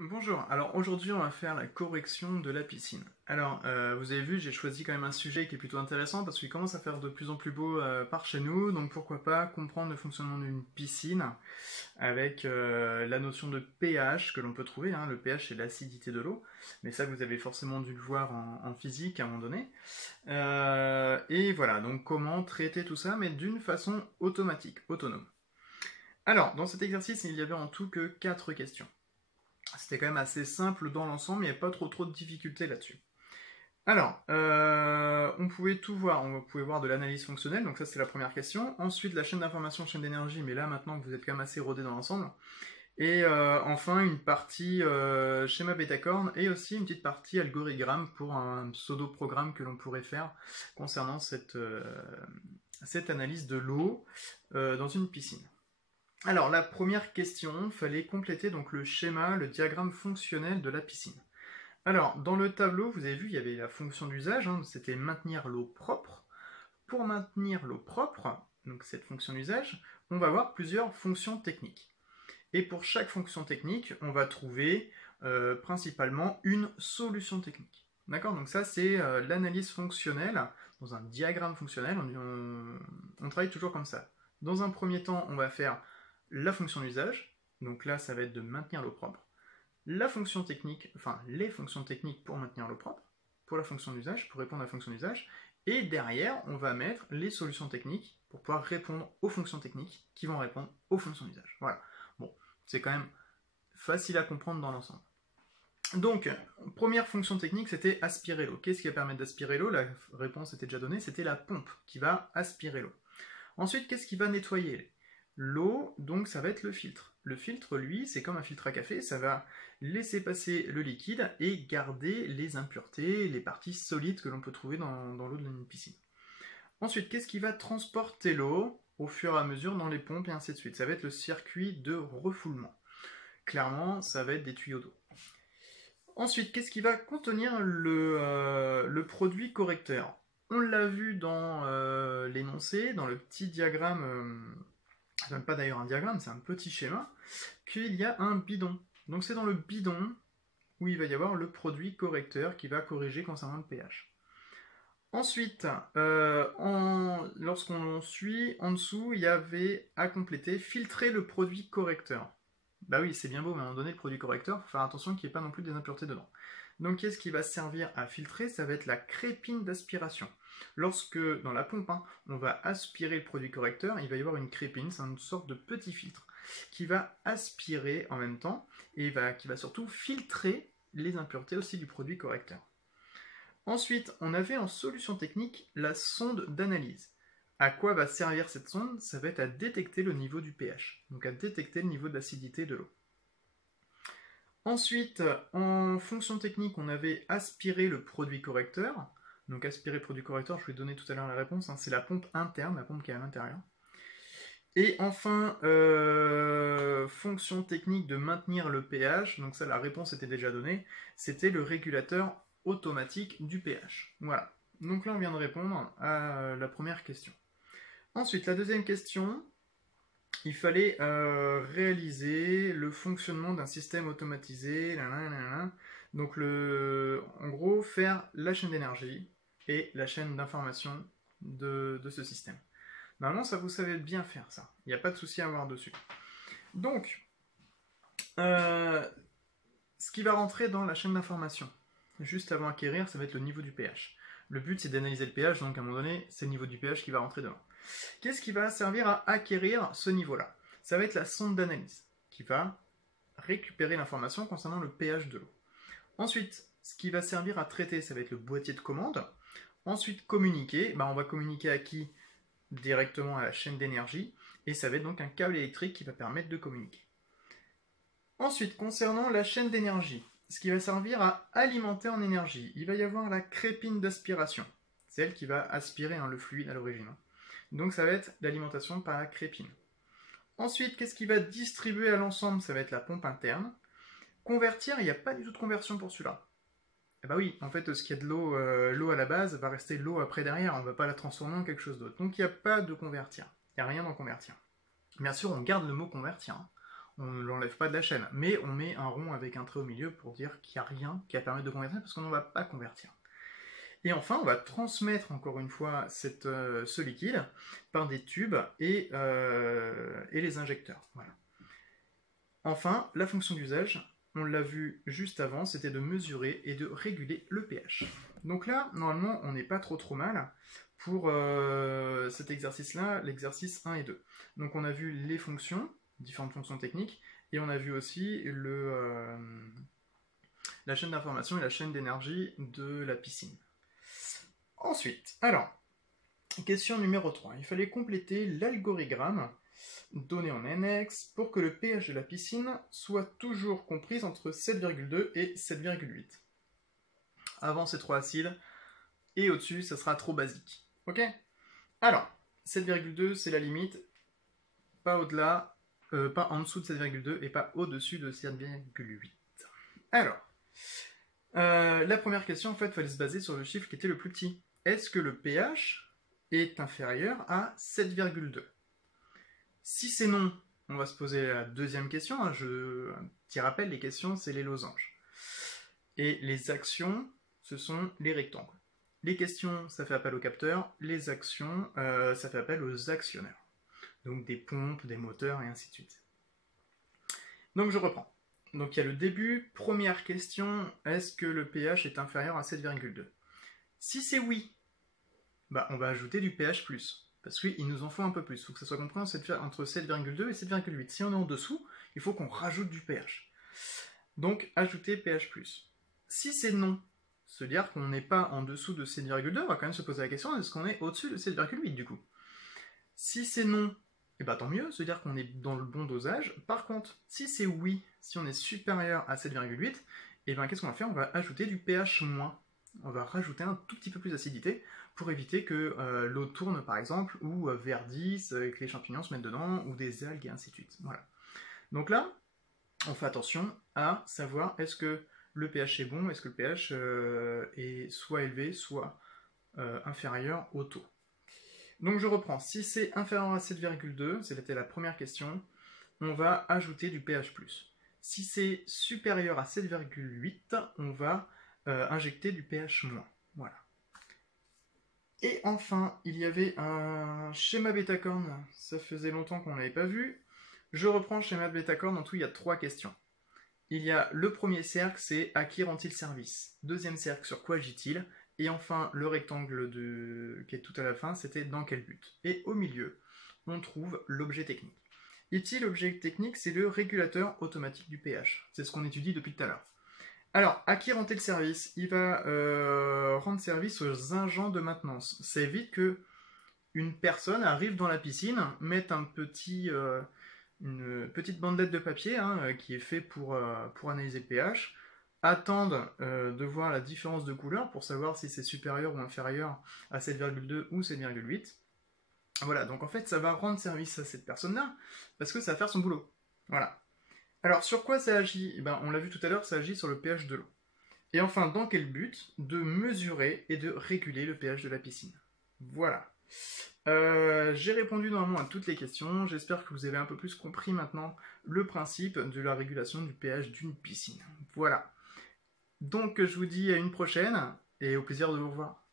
Bonjour, alors aujourd'hui on va faire la correction de la piscine. Alors vous avez vu, j'ai choisi quand même un sujet qui est plutôt intéressant parce qu'il commence à faire de plus en plus beau par chez nous, donc pourquoi pas comprendre le fonctionnement d'une piscine avec la notion de pH que l'on peut trouver, hein. Le pH c'est l'acidité de l'eau, mais ça vous avez forcément dû le voir en physique à un moment donné. Et voilà, donc comment traiter tout ça mais d'une façon automatique, autonome. Alors dans cet exercice il y avait en tout que 4 questions. C'était quand même assez simple dans l'ensemble, il n'y avait pas trop de difficultés là-dessus. Alors, on pouvait tout voir, on pouvait voir de l'analyse fonctionnelle, donc ça c'est la première question. Ensuite, la chaîne d'information, chaîne d'énergie, mais là maintenant que vous êtes quand même assez rodé dans l'ensemble. Et enfin, une partie schéma bêta-corne et aussi une petite partie algorithme pour un pseudo-programme que l'on pourrait faire concernant cette analyse de l'eau dans une piscine. Alors, la première question, il fallait compléter donc le schéma, le diagramme fonctionnel de la piscine. Alors, dans le tableau, vous avez vu, il y avait la fonction d'usage, hein, c'était maintenir l'eau propre. Pour maintenir l'eau propre, donc cette fonction d'usage, on va avoir plusieurs fonctions techniques. Et pour chaque fonction technique, on va trouver principalement une solution technique. D'accord? Donc ça, c'est l'analyse fonctionnelle. Dans un diagramme fonctionnel, on travaille toujours comme ça. Dans un premier temps, on va faire la fonction d'usage. Donc là, ça va être de maintenir l'eau propre. La fonction technique, enfin les fonctions techniques pour maintenir l'eau propre, pour la fonction d'usage, pour répondre à la fonction d'usage. Et derrière, on va mettre les solutions techniques pour pouvoir répondre aux fonctions techniques qui vont répondre aux fonctions d'usage. Voilà. Bon, c'est quand même facile à comprendre dans l'ensemble. Donc, première fonction technique, c'était aspirer l'eau. Qu'est-ce qui va permettre d'aspirer l'eau? La réponse était déjà donnée, c'était la pompe qui va aspirer l'eau. Ensuite, qu'est-ce qui va nettoyer l'eau? Donc, ça va être le filtre. Le filtre, lui, c'est comme un filtre à café, ça va laisser passer le liquide et garder les impuretés, les parties solides que l'on peut trouver dans l'eau d'une piscine. Ensuite, qu'est-ce qui va transporter l'eau au fur et à mesure dans les pompes et ainsi de suite? Ça va être le circuit de refoulement. Clairement, ça va être des tuyaux d'eau. Ensuite, qu'est-ce qui va contenir le produit correcteur? On l'a vu dans l'énoncé, dans le petit diagramme, c'est même pas d'ailleurs un diagramme, c'est un petit schéma, qu'il y a un bidon. Donc c'est dans le bidon où il va y avoir le produit correcteur qui va corriger concernant le pH. Ensuite, lorsqu'on suit, en dessous, il y avait à compléter, filtrer le produit correcteur. Bah oui, c'est bien beau, mais à un moment donné, le produit correcteur, il faut faire attention qu'il n'y ait pas non plus des impuretés dedans. Donc, qu'est-ce qui va servir à filtrer? Ça va être la crépine d'aspiration. Lorsque, dans la pompe, hein, on va aspirer le produit correcteur, il va y avoir une crépine, c'est une sorte de petit filtre, qui va aspirer en même temps, et qui va surtout filtrer les impuretés aussi du produit correcteur. Ensuite, on avait en solution technique la sonde d'analyse. À quoi va servir cette sonde? Ça va être à détecter le niveau du pH, donc à détecter le niveau d'acidité de l'eau. Ensuite, en fonction technique, on avait aspiré le produit correcteur. Donc aspirer le produit correcteur, je vous ai donné tout à l'heure la réponse, hein, c'est la pompe interne, la pompe qui est à l'intérieur. Et enfin, fonction technique de maintenir le pH, donc ça la réponse était déjà donnée, c'était le régulateur automatique du pH. Voilà. Donc là on vient de répondre à la première question. Ensuite, la deuxième question, il fallait réaliser le fonctionnement d'un système automatisé, donc en gros faire la chaîne d'énergie et la chaîne d'information de ce système. Normalement, ça vous savez bien faire ça. Il n'y a pas de souci à avoir dessus. Donc, ce qui va rentrer dans la chaîne d'information, juste avant acquérir, ça va être le niveau du pH. Le but, c'est d'analyser le pH, donc à un moment donné, c'est le niveau du pH qui va rentrer dedans. Qu'est-ce qui va servir à acquérir ce niveau-là? Ça va être la sonde d'analyse, qui va récupérer l'information concernant le pH de l'eau. Ensuite, ce qui va servir à traiter, ça va être le boîtier de commande. Ensuite, communiquer, on va communiquer à qui? Directement à la chaîne d'énergie, et ça va être donc un câble électrique qui va permettre de communiquer. Ensuite, concernant la chaîne d'énergie, ce qui va servir à alimenter en énergie, il va y avoir la crépine d'aspiration, c'est elle qui va aspirer le fluide à l'origine. Donc ça va être l'alimentation par la crépine. Ensuite, qu'est-ce qui va distribuer à l'ensemble? Ça va être la pompe interne. Convertir, il n'y a pas du tout de conversion pour celui-là. Eh bah oui, en fait, ce qu'il y a de l'eau, l'eau à la base va rester l'eau après derrière, on ne va pas la transformer en quelque chose d'autre. Donc il n'y a pas de convertir, il n'y a rien d'en convertir. Bien sûr, on garde le mot convertir, hein. On ne l'enlève pas de la chaîne, mais on met un rond avec un trait au milieu pour dire qu'il n'y a rien qui va permettre de convertir, parce qu'on ne va pas convertir. Et enfin, on va transmettre encore une fois ce liquide par des tubes et les injecteurs. Voilà. Enfin, la fonction d'usage, on l'a vu juste avant, c'était de mesurer et de réguler le pH. Donc là, normalement, on n'est pas trop mal pour cet exercice-là, l'exercice 1 et 2. Donc on a vu les fonctions, différentes fonctions techniques, et on a vu aussi la chaîne d'information et la chaîne d'énergie de la piscine. Ensuite, alors, question numéro 3. Il fallait compléter l'algorithme donné en annexe pour que le pH de la piscine soit toujours compris entre 7,2 et 7,8. Avant, c'est trop acide, et au-dessus, ça sera trop basique. Ok? Alors, 7,2, c'est la limite, pas au-delà, pas en dessous de 7,2 et pas au-dessus de 7,8. Alors, la première question, en fait, il fallait se baser sur le chiffre qui était le plus petit. Est-ce que le pH est inférieur à 7,2? Si c'est non, on va se poser la deuxième question. Un petit rappel, les questions, c'est les losanges. Et les actions, ce sont les rectangles. Les questions, ça fait appel aux capteurs. Les actions, ça fait appel aux actionneurs. Donc des pompes, des moteurs, et ainsi de suite. Donc je reprends. Donc il y a le début. Première question, est-ce que le pH est inférieur à 7,2? Si c'est oui, bah, on va ajouter du pH+. Parce qu'il nous en faut un peu plus. Il faut que ça soit compris entre 7,2 et 7,8. Si on est en dessous, il faut qu'on rajoute du pH. Donc, ajouter pH+. Si c'est non, c'est-à-dire qu'on n'est pas en dessous de 7,2, on va quand même se poser la question, est-ce qu'on est au-dessus de 7,8 du coup? Si c'est non, et bah tant mieux, c'est-à-dire qu'on est dans le bon dosage. Par contre, si c'est oui, si on est supérieur à 7,8, et ben qu'est-ce qu'on va faire? On va ajouter du pH-. On va rajouter un tout petit peu plus d'acidité pour éviter que l'eau tourne par exemple, ou verdisse, et que les champignons se mettent dedans, ou des algues et ainsi de suite. Voilà. Donc là, on fait attention à savoir est-ce que le pH est bon, est-ce que le pH est soit élevé, soit inférieur au taux. Donc je reprends, si c'est inférieur à 7,2, c'était la première question, on va ajouter du pH+. Si c'est supérieur à 7,8, on va injecter du pH-. Voilà. Et enfin, il y avait un schéma bêta-corne, ça faisait longtemps qu'on ne l'avait pas vu. Je reprends le schéma bêta-corne, en tout il y a 3 questions. Il y a le premier cercle, c'est à qui rend-il service? Deuxième cercle, sur quoi agit-il? Et enfin, le rectangle qui est tout à la fin, c'était dans quel but? Et au milieu, on trouve l'objet technique. Ici, l'objet technique, c'est le régulateur automatique du pH. C'est ce qu'on étudie depuis tout à l'heure. Alors, à qui rend-il service? Il va rendre service aux agents de maintenance. Ça évite que une personne arrive dans la piscine, mette une petite bandelette de papier qui est fait pour analyser le pH, attendre de voir la différence de couleur pour savoir si c'est supérieur ou inférieur à 7,2 ou 7,8. Voilà, donc en fait ça va rendre service à cette personne-là, parce que ça va faire son boulot. Voilà. Alors sur quoi ça agit? Eh ben, on l'a vu tout à l'heure, ça agit sur le pH de l'eau. Et enfin, dans quel but? De mesurer et de réguler le pH de la piscine. Voilà. J'ai répondu normalement à toutes les questions, j'espère que vous avez un peu plus compris maintenant le principe de la régulation du pH d'une piscine. Voilà. Donc je vous dis à une prochaine, et au plaisir de vous revoir.